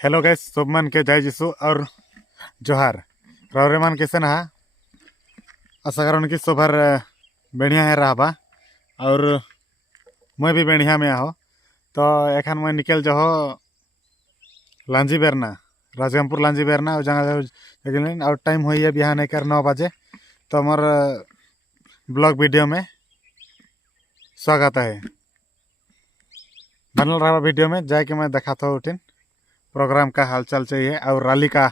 Hello guys सब मन के जय जिसु और जोहार रौरे मन कैसे ना आशा कर कि सोभार बढ़िया है रहा और मैं भी बढ़िया में आहो। तो एखान मैं निकल जो लांजी बेरना राजगमपुर लांजी बेरना जगह और टाइम हुई है बिहान एक 9 बजे। तो मोर ब्लॉग वीडियो में स्वागत है। बनल रहा वीडियो में जाके मैं दिखाता हूँ उठिन प्रोग्राम का हालचाल चाहिए और रैली का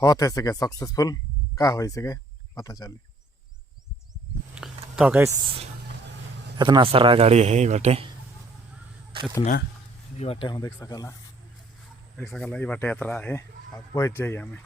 होते सके सक्सेसफुल का हो सके पता चली। तो गैस इतना सारा गाड़ी है ये बाटे इतना ये बाटे हम देख सकला ये बाटे यात्रा है और पहुँच जाइए हमें।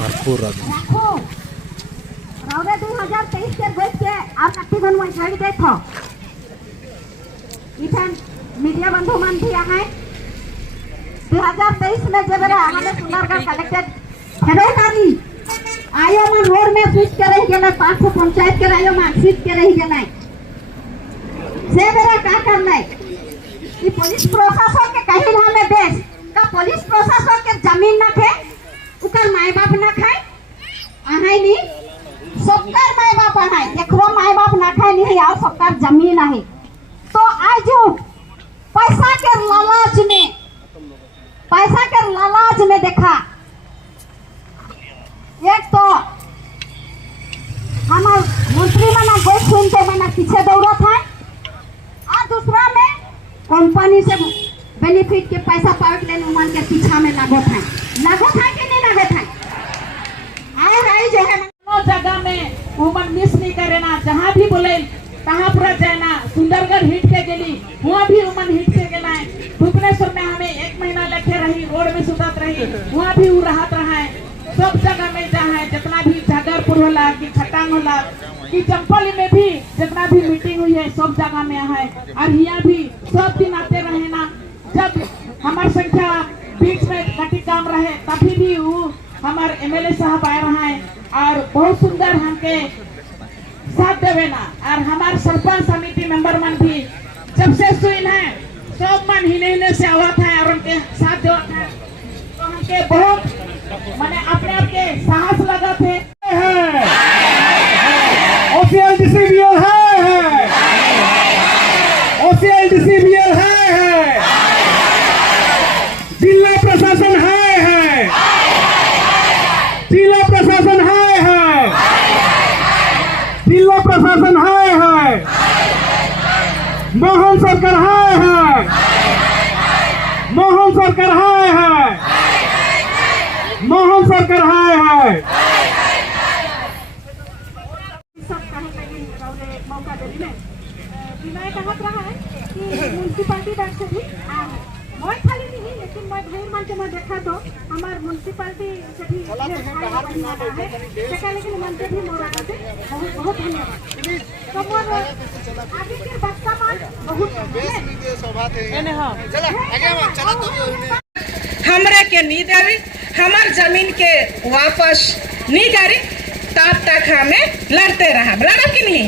भरपूर 2023 के बैठ के आप नक्कीगन में जोड़ दे थो इधर मीडिया बंधु मन भी आए 2023 में जब हमारे सुंदरगढ़ कलेक्टर हेडोनानी आयो मन रोड में स्विच के रही गेले 500 पंचायत के आयो मन स्विच के रही गेले से मेरा का करना है कि पुलिस प्रशासन के कहीं ना में देश का पुलिस प्रशासन के जमीन ना थे उकर माय बाप ना खाए आहाई नी सबकर माय बाप आहाई एकरो माय बाप ना खाए नहीं और सबकर जमीन है। तो आज पैसा के लालच में देखा एक तो हमार मंत्री मना गोल सुनते मना पीछे दौड़ा था और दूसरा में कंपनी से बेनिफिट के पैसा पावत लेने मन के पीछा में लागो था कि नहीं लागो था आई जो है जगह में वुमन मिस नहीं करे ना जहाँ भी बोले तहाँ पूरा जाना सुंदरगढ़ हिट के गेली वहाँ भी वुमन हिट के गेला है। भुवनेश्वर में हमें 1 महीना लगे रही रोड में सुतत रही वहाँ भी वो रहत रहा है। सब जगह में जहाँ है जितना भी जागरपुर होला कि खटांग होला कि चंपल में भी जितना भी मीटिंग हुई है सब जगह में है और यहाँ भी सब दिन आते रहे ना। जब हमारी संख्या बीच में घटी काम रहे तभी भी वो हमारे एमएलए साहब आए रहा है और बहुत सुंदर हमके साथ देवे ना। और हमारे सरपंच समिति मेंबर मन भी जब से सुन है सब मन हिने से आवत है और उनके साथ देवत है तो हमके बहुत माने अपने आप के साहस लगा थे। जिला प्रशासन है जिला प्रशासन है जिला प्रशासन है मोहन सरकार है मोहन सरकार है मोहन सरकार है मौका देने विनय कहत रहा है कि म्युनिसिपैलिटी बैंक से भी मैं खाली नहीं लेकिन मैं भाई मान के मैं देखा तो हमार म्युनिसिपैलिटी से भी है लेकिन मन से भी मोरा करते बहुत बहुत धन्यवाद। तो मोर आगे के बच्चा मान बहुत हमरा के नहीं देवी हमार जमीन के वापस नहीं करी तब तक हमें लड़ते रहा लड़ा कि नहीं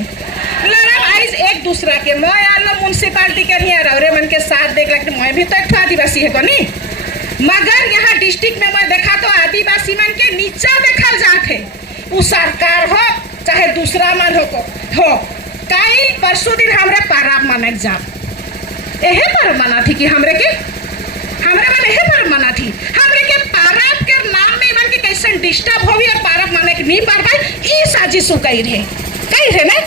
लड़ा आज एक दूसरा के मैं आलो म्युनिसिपैलिटी के नहीं रौरे मन के साथ देख रख मैं भी तो एक आदिवासी है को नहीं मगर यहाँ डिस्ट्रिक्ट में मैं देखा तो आदिवासी मन के नीचा देखा जाते वो सरकार हो चाहे दूसरा मन हो कई परसों दिन हमरे पाराब मानक जा यही पर मना थी कि हमरे मन यही पर मना थी हमरे के पाराब के नाम में मन के कैसे डिस्टर्ब होवी और पाराब माने के नहीं पार पाई ई साजिश कई रहे ना।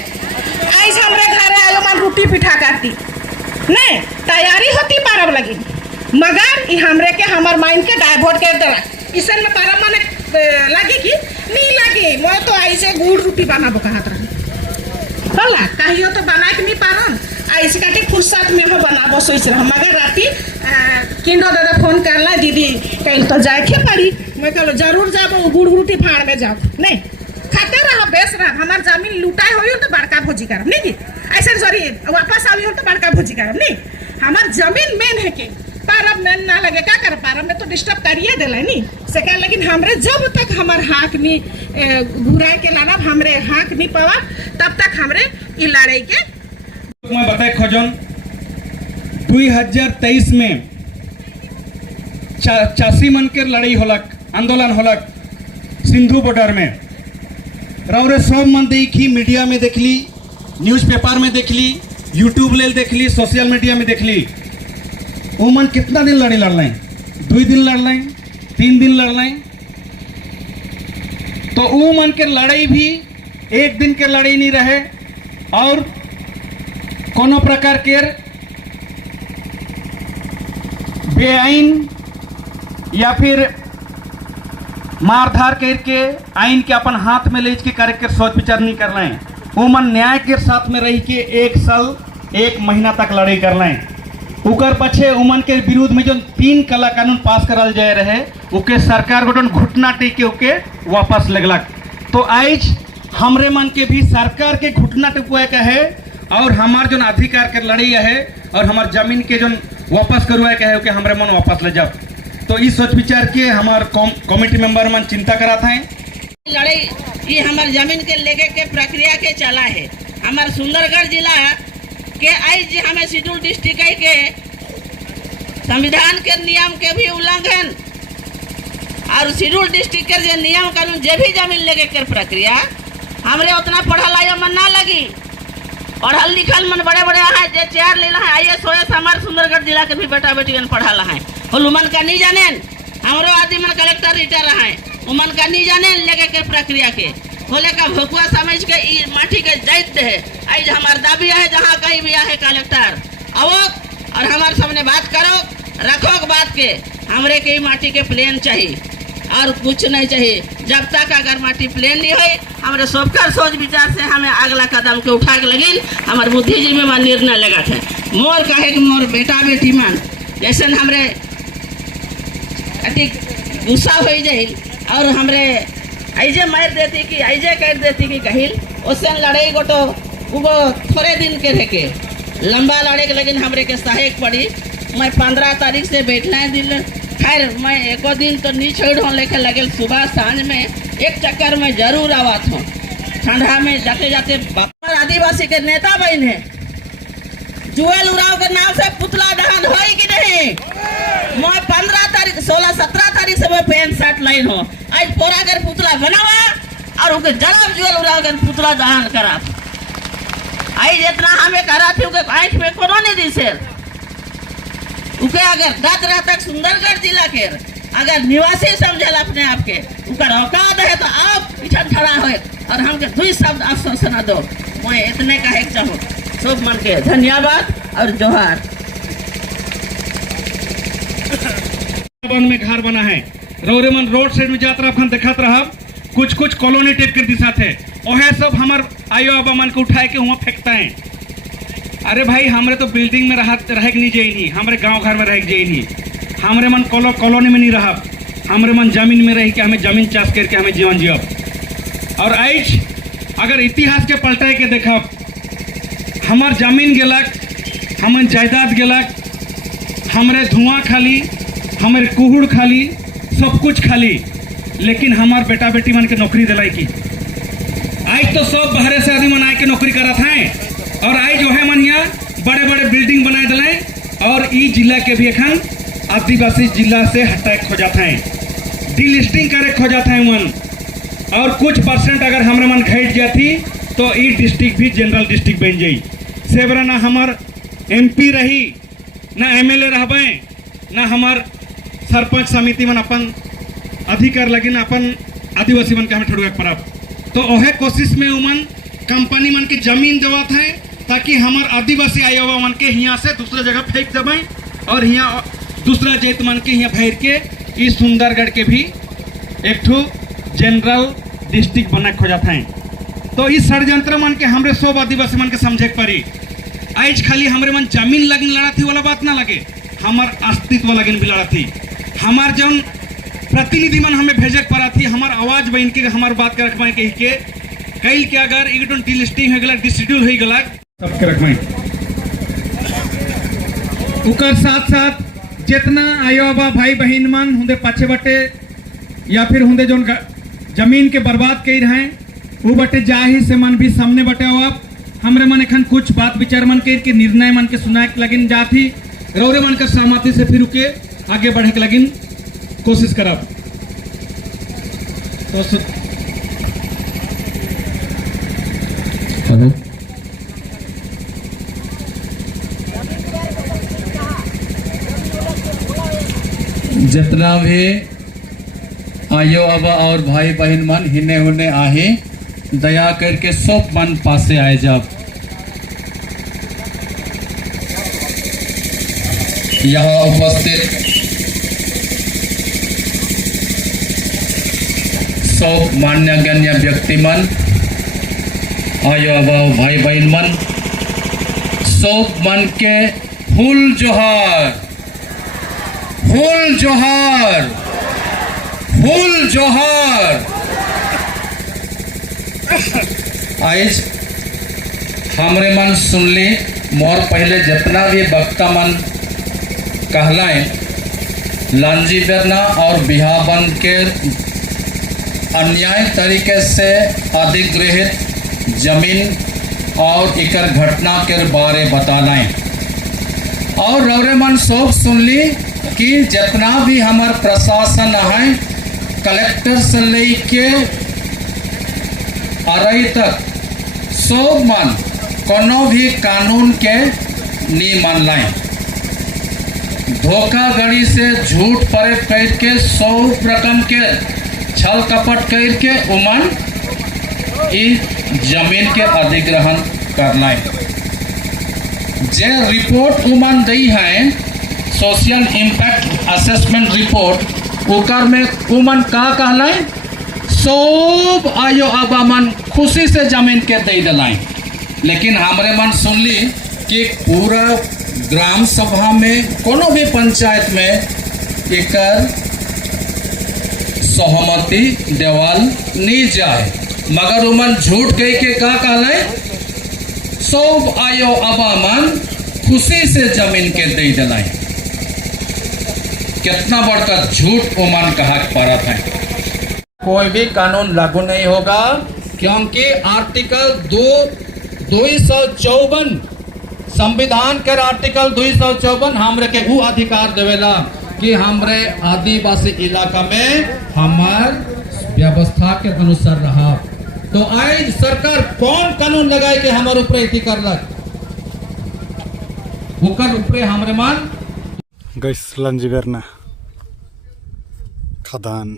आज हमरे घरे आयो मन रोटी पिठा काटती नहीं तैयारी होती पारब लगी मगर ई हमरे के हमार माइंड के डाइवर्ट कर देला इसन में पारब माने लगी कि नहीं लगी मैं तो आई से गुड़ रोटी बनाबो कहत रहा होला कहियो तो बना के नहीं पारन आ इसका के फुर्सत में हो बनाबो सोच रहा मगर राती किंडो दादा फोन करला दीदी कल तो जाए के पड़ी मैं कहलो जरूर जाबो गुड़ गुड़ती फाड़ में जाओ नहीं खाते रहा बेस रहा हमार जमीन लुटाए होई तो बड़का भोजी करब नहीं की ऐसे सॉरी वापस आवी हो तो बड़का भोजी करब नहीं हमार जमीन मेन है के पारब में ना लगे क्या कर पारब में तो डिस्टर्ब करिए देला नहीं से कह लेकिन हमरे जब तक हमार हाक नहीं घुराए के लाना हमरे हाक नहीं पावा तब तक हमरे ई लड़ाई के मैं बताए खजन 2023 में चासी मन के लड़ाई होलक आंदोलन होलक सिंधु बॉर्डर में रावरे सब मन देखी मीडिया में देखली न्यूज़पेपर में देखली यूट्यूब ले देखली सोशल मीडिया में देखली वो मन कितना दिन लड़ी लड़लें 2 दिन लड़लें 3 दिन लड़लें तो वो मन के लड़ाई भी एक दिन के लड़ाई नहीं रहे और कोनो प्रकार के बेआईन या फिर मारधार करके आइन के अपन हाथ में ले के करके सोच विचार नहीं कर लें वो मन न्याय के साथ में रह के 1 साल 1 महीना तक लड़ाई कर लें उकर पछे उमन के विरुद्ध में जो 3 काला कानून पास करल जाए रहे उके सरकार गोटन घुटना टेके उके वापस लगलक तो आज हमरे मन के भी सरकार के घुटना टेकुआ का है और हमार जो अधिकार के लड़ाई है और हमार जमीन के जो वापस करवाए का है उके हमरे मन वापस ले जाओ तो इस सोच विचार के हमार कमेटी मेंबर मन चिंता करा था लड़ाई ये हमार जमीन के लेके के प्रक्रिया के चला है हमार सुंदरगढ़ जिला के आज जे हमें शेड्यूल डिस्ट्रिक्ट के संविधान के नियम के भी उल्लंघन और शेड्यूल डिस्ट्रिक्ट के जे नियम कानून जे भी जमीन लेके के प्रक्रिया हमरे उतना पढ़ल आयो मन ना लगी पढ़ल लिखल मन बड़े बड़े है जे चेयर ले है IAS OS हमार सुंदरगढ़ जिला के भी बेटा बेटी पढ़ल है उमन का नहीं जाने हमरो आदमी मन कलेक्टर रिटायर है उमन का नहीं जाने लेके के प्रक्रिया के खोले का भोकुआ समझ के ई माटी के दायित्व है आज हमार दाबी है जहाँ कहीं भी है कलेक्टर आओ और हमारे सामने बात करो रखो बात के हमरे के माटी के प्लेन चाहिए और कुछ नहीं चाहिए जब तक अगर माटी प्लेन नहीं हुई हमारे सबका सोच विचार से हमें अगला कदम के उठा के लगी हमारे बुद्धिजीवी में मन निर्णय लगा थे मोर कहे कि मोर बेटा बेटी मन जैसे हमरे अति गुस्सा हो जाए और हमरे ऐजे मार देती कि ऐजे कर देती कि कहिल उससे लड़ाई गोटो वो थोड़े दिन के रह के लंबा लड़े के लेकिन हमरे के सहायक पड़ी मैं 15 तारीख से बैठना दिन खैर मैं एको दिन तो नहीं छोड़ लेके लगे सुबह सांझ में एक चक्कर में जरूर आवत हूँ ठंडा में जाते जाते आदिवासी के नेता बहन है जुएल उराव के नाम से पुतला दहन हो कि नहीं मैं 15 तारीख 16-17 तारीख से मैं पैंट शर्ट लाइन हूँ आज पूरा कर पुतला बनावा और उनके जड़ब जुएल उराव के पुतला दहन करा आज इतना हमें करा थी उनके आँख में कोनो नहीं दी से उके अगर दत रहता सुंदरगढ़ जिला के अगर निवासी समझल अपने आप के उनका औकात है तो आप पीछे खड़ा हो और हमके 2 शब्द आश्वासन दो मैं इतने कहे चाहूँ सब मन के धन्यवाद और जोहार में घर बना है रौरे मन रोड साइड में जात रहा देखत रहा कुछ कॉलोनी टाइप के दिशा थे वह सब हमार आयो बाबा मन को उठाए के वहाँ फेंकता है अरे भाई हमरे तो बिल्डिंग में रह नहीं जाए नहीं हमारे गांव घर में रह जाए नहीं हमारे मन कॉलोनी में नहीं रहा हमारे मन जमीन में रह के हमें जमीन चाष करके हमें जीवन जियब और आज अगर इतिहास के पलटाए के देखा हमार जमीन गेलक हमार जायदाद गेलक हमारे धुआं खाली हमारे कुहुड़ खाली सब कुछ खाली लेकिन हमार बेटा बेटी मन के नौकरी दिलाई की आज तो सब बाहर से आदमी मन आए के नौकरी करत हैं और आज जो है मन यहाँ बड़े बड़े बिल्डिंग बनाए दिलाए और ई जिला के भी एखन आदिवासी जिला से हटाए खो जाते हैं डिलिस्टिंग करे खो जाते हैं मन और कुछ % अगर हमारे मन घट जाती तो ई डिस्ट्रिक्ट भी जनरल डिस्ट्रिक्ट बन जाई सेवरा ना हमार MP रही ना MLA रहबे ना हमार सरपंच समिति मन अपन अधिकार लगी ना अपन आदिवासी मन के हमें ठोड़ुआ परब तो ओहे कोशिश में उमन कंपनी मन की जमीन देवत है ताकि हमार आदिवासी आयोवा मन के यहाँ से दूसरे जगह फेंक देवे और यहाँ दूसरा जैत मन के यहाँ भर के इस सुंदरगढ़ के भी एक ठो जनरल डिस्ट्रिक्ट बना खोजत हैं तो इस षड्यंत्र मन के हमरे सब आदिवासी मन के समझे के पड़ी। आज खाली हमरे मन जमीन लगिन लड़ा थी वाला बात ना लगे, हमार अस्तित्व लगिन भी लड़ा थी। हमार जौन प्रतिनिधि मन हमें भेजे पड़ा थी, हमार आवाज बन के हमार बात के रखवाए के कई के अगर एक डिलिस्टिंग हो गला, डिस्ट्रीब्यूट हो गला, सबके रखवाए। उकर साथ साथ जितना आयो बा भाई बहन मन हुंदे पाछे बटे या फिर हुंदे जोन जमीन के बर्बाद कई रहे वो बटे जाही से मन भी सामने बटे हो। आप हमरे मन एखन कुछ बात विचार मन के निर्णय मन के सुनाए के लगिन जाती, रौरे मन के सहमति से फिर के आगे बढ़े के लगिन कोशिश करब। तो हेलो, जितना भी आयो अब और भाई बहन मन हिने होने आहे, दया करके सब मन पासे आए। जब यहाँ उपस्थित सब मान्यगण्य व्यक्ति मन, आयो अब भाई बहन मन, सब मन के फूल जोहार, फूल जोहार, फूल जोहार। आज हमरे मन सुनली, मोर पहले जितना भी वक्ता मन कहलाए, लांजी बेरना और बिहाबंद के अन्याय तरीके से अधिग्रहित जमीन और इकर घटना के बारे बतालाएं। और रौरे मन सब सुनली कि जितना भी हमार प्रशासन है, कलेक्टर से लेके आरई तक सब मन कोनो भी कानून के नहीं मान लाए। धोखाधड़ी से झूठ परेड करके 100 रकम के छल कपट करके उमन इस जमीन के अधिग्रहण कर लाए। जे रिपोर्ट उमन दी है, सोशल इम्पैक्ट असेसमेंट रिपोर्ट, उकर में उमन का कहलाए, सब आयो आबा मन खुशी से जमीन के दे दिलाए। लेकिन हमरे मन सुनली कि पूरा ग्राम सभा में कोनो भी पंचायत में एकर सहमति देवाल नहीं जाए, मगर उमन झूठ कह के का कहलाए, सब आयो आबा मन खुशी से जमीन के दे दिलाए। कितना बड़का झूठ उमन कहा पड़ा था। कोई भी कानून लागू नहीं होगा, क्योंकि आर्टिकल 254 संविधान के आर्टिकल 254 हमरे के वो अधिकार देवेला कि हमरे आदिवासी इलाका में हमार व्यवस्था के अनुसार रहा। तो आज सरकार कौन कानून लगाए के हमारे ऊपर इति करलक, ओकर ऊपर हमरे मान गैस लंजी बेरना खदान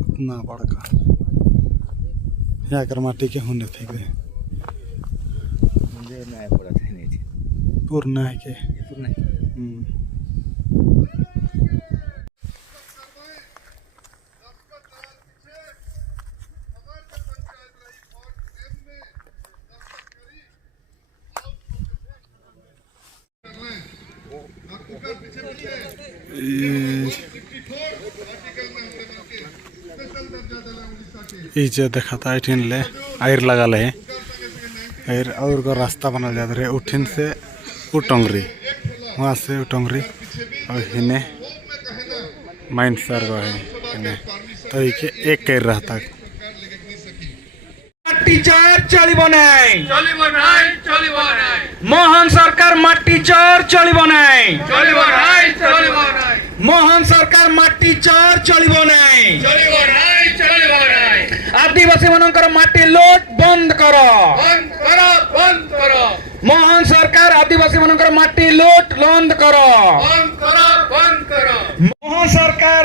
इतना बड़का यहाँ कर माटी के होने थे गए पूर्ण है के इजे देखा था ऐठिन ले आयर लगा ले आयर और का रास्ता बना जाता रहे उठिन से उटंगरी, वहाँ से उटंगरी और हिने माइन सर गो है हिने तो एक कर रहा था। टीचर चलिब नहीं, मोहन सरकार माटी चोर चलिब नहीं, मोहन सरकार माटी चोर चलिब नहीं, आदिवासी मनकर माटी लूट बंद करो, मोहन सरकार आदिवासी मनकर माटी लूट बंद करो, मोहन सरकार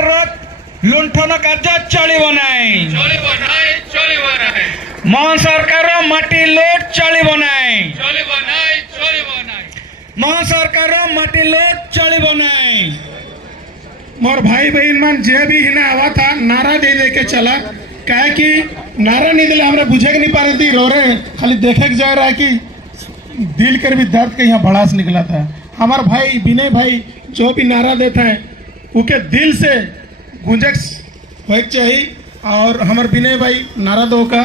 लुंठन कार्य चलिब नहीं, मोहन सरकार माटी लूट चलिब नहीं, मोहन सरकार माटी लूट चलिब नहीं। मोर भाई बहन मन जे भी हिना आवा था नारा दे दे के चला काहे कि नारा नहीं दिला हमरा बुझे के नहीं पा रही थी रो रहे खाली देखे के जा रहा है कि दिल कर भी दर्द के यहाँ भड़ास निकला था। हमार भाई विनय भाई जो भी नारा देते हैं उनके दिल से गुंजक होके चाहिए। और हमारे विनय भाई नारा दो का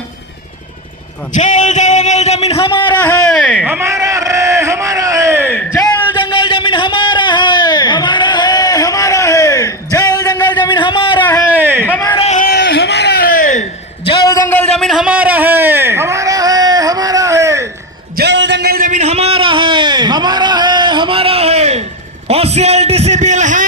जल जंगल जमीन हमारा है, हमारा है, हमारा है, जल जंगल जमीन हमारा है, हमारा है, हमारा है, जल जंगल जमीन हमारा है, हमारा है, हमारा है, जल जंगल जमीन हमारा है, हमारा है, हमारा है, जल जंगल जमीन हमारा है, हमारा है, हमारा है, OCLDC बिल है